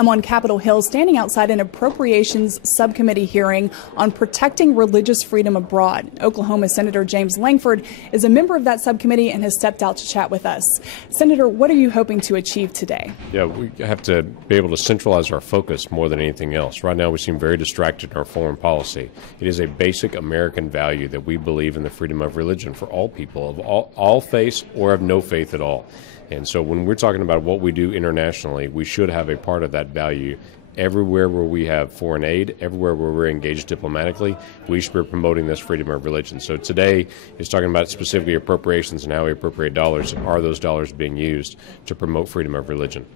I'm on Capitol Hill standing outside an appropriations subcommittee hearing on protecting religious freedom abroad. Oklahoma Senator James Lankford is a member of that subcommittee and has stepped out to chat with us. Senator, what are you hoping to achieve today? Yeah, we have to be able to centralize our focus more than anything else. Right now we seem very distracted in our foreign policy. It is a basic American value that we believe in the freedom of religion for all people, of all faiths or of no faith at all. And so when we're talking about what we do internationally, we should have a part of that value. Everywhere where we have foreign aid, everywhere where we're engaged diplomatically, we should be promoting this freedom of religion. So today is talking about specifically appropriations and how we appropriate dollars. Are those dollars being used to promote freedom of religion?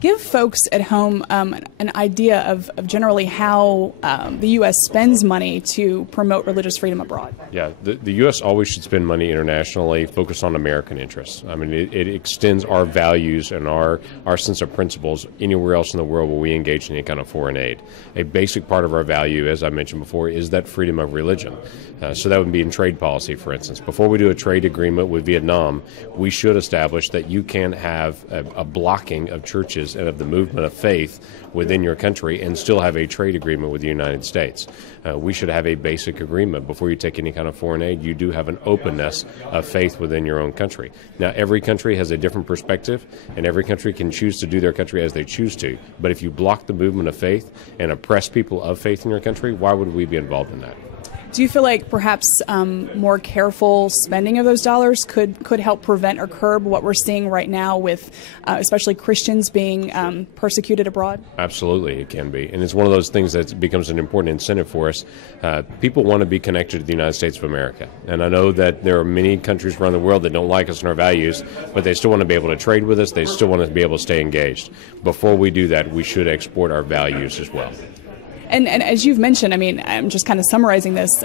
Give folks at home an idea of generally how the U.S. spends money to promote religious freedom abroad. Yeah, the U.S. always should spend money internationally focused on American interests. I mean, it extends our values and our sense of principles anywhere else in the world where we engage in any kind of foreign aid. A basic part of our value, as I mentioned before, is that freedom of religion. So that would be in trade policy, for instance. Before we do a trade agreement with Vietnam, we should establish that you can have a blocking of churches and of the movement of faith within your country and still have a trade agreement with the United States. We should have a basic agreement. Before you take any kind of foreign aid, you do have an openness of faith within your own country. Now, every country has a different perspective, and every country can choose to do their country as they choose to. But if you block the movement of faith and oppress people of faith in your country, why would we be involved in that? Do you feel like perhaps more careful spending of those dollars could help prevent or curb what we're seeing right now with especially Christians being persecuted abroad? Absolutely, it can be. And it's one of those things that becomes an important incentive for us. People want to be connected to the United States of America. And I know that there are many countries around the world that don't like us and our values, but they still want to be able to trade with us. They still want to be able to stay engaged. Before we do that, we should export our values as well. And as you've mentioned, I mean, I'm just kind of summarizing this,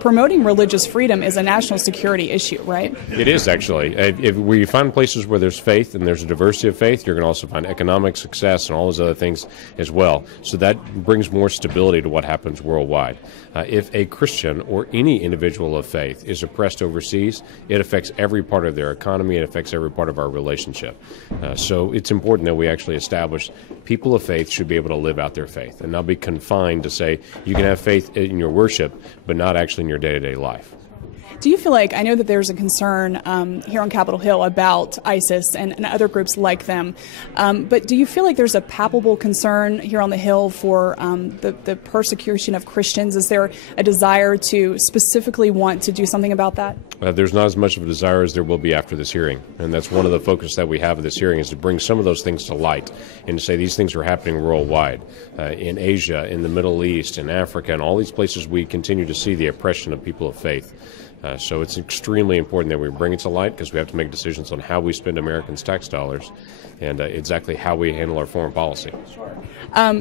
promoting religious freedom is a national security issue, right? It is, actually. If we find places where there's faith and there's a diversity of faith, you're going to also find economic success and all those other things as well. So that brings more stability to what happens worldwide. If a Christian or any individual of faith is oppressed overseas, it affects every part of their economy. It affects every part of our relationship. So it's important that we actually establish people of faith should be able to live out their faith and not be confined to say you can have faith in your worship, but not actually in your day-to-day life. Do you feel like, I know that there's a concern here on Capitol Hill about ISIS and other groups like them, but do you feel like there's a palpable concern here on the Hill for the persecution of Christians? Is there a desire to specifically want to do something about that? There's not as much of a desire as there will be after this hearing, and that's one of the focus that we have of this hearing is to bring some of those things to light and to say these things are happening worldwide, in Asia, in the Middle East, in Africa, and all these places we continue to see the oppression of people of faith. So it's extremely important that we bring it to light because we have to make decisions on how we spend Americans' tax dollars and exactly how we handle our foreign policy.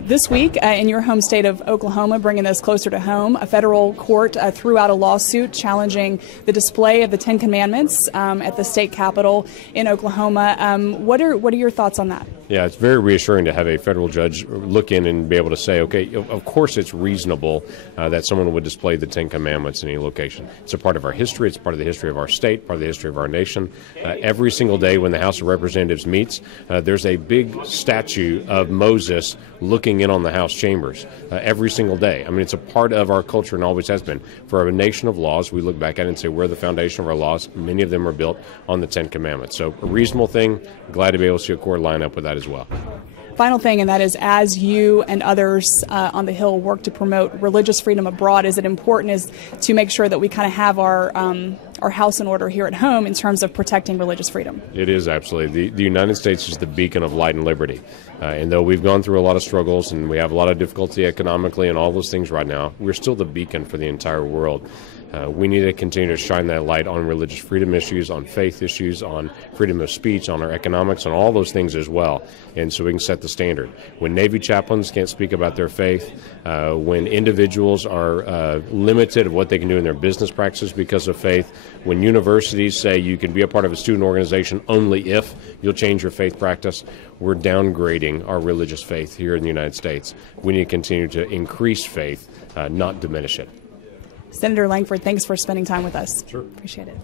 This week, in your home state of Oklahoma, bringing this closer to home, a federal court threw out a lawsuit challenging the display of the Ten Commandments at the state capitol in Oklahoma. What are your thoughts on that? Yeah, it's very reassuring to have a federal judge look in and be able to say, okay, of course it's reasonable that someone would display the Ten Commandments in any location. It's a part of our history. It's part of the history of our state, part of the history of our nation. Every single day when the House of Representatives meets, there's a big statue of Moses looking in on the House chambers every single day. I mean, it's a part of our culture and always has been. For a nation of laws, we look back at it and say, we're the foundation of our laws. Many of them are built on the Ten Commandments. So a reasonable thing. Glad to be able to see a court line up with that as well. Final thing, and that is, as you and others on the Hill work to promote religious freedom abroad, is it important is to make sure that we kind of have our house in order here at home in terms of protecting religious freedom? It is, absolutely. The United States is the beacon of light and liberty. And though we've gone through a lot of struggles and we have a lot of difficulty economically and all those things right now, we're still the beacon for the entire world. We need to continue to shine that light on religious freedom issues, on faith issues, on freedom of speech, on our economics, on all those things as well. And so we can set the standard. When Navy chaplains can't speak about their faith, when individuals are limited of what they can do in their business practices because of faith, when universities say you can be a part of a student organization only if you'll change your faith practice, we're downgrading our religious faith here in the United States. We need to continue to increase faith, not diminish it. Senator Lankford, thanks for spending time with us. Sure. Appreciate it.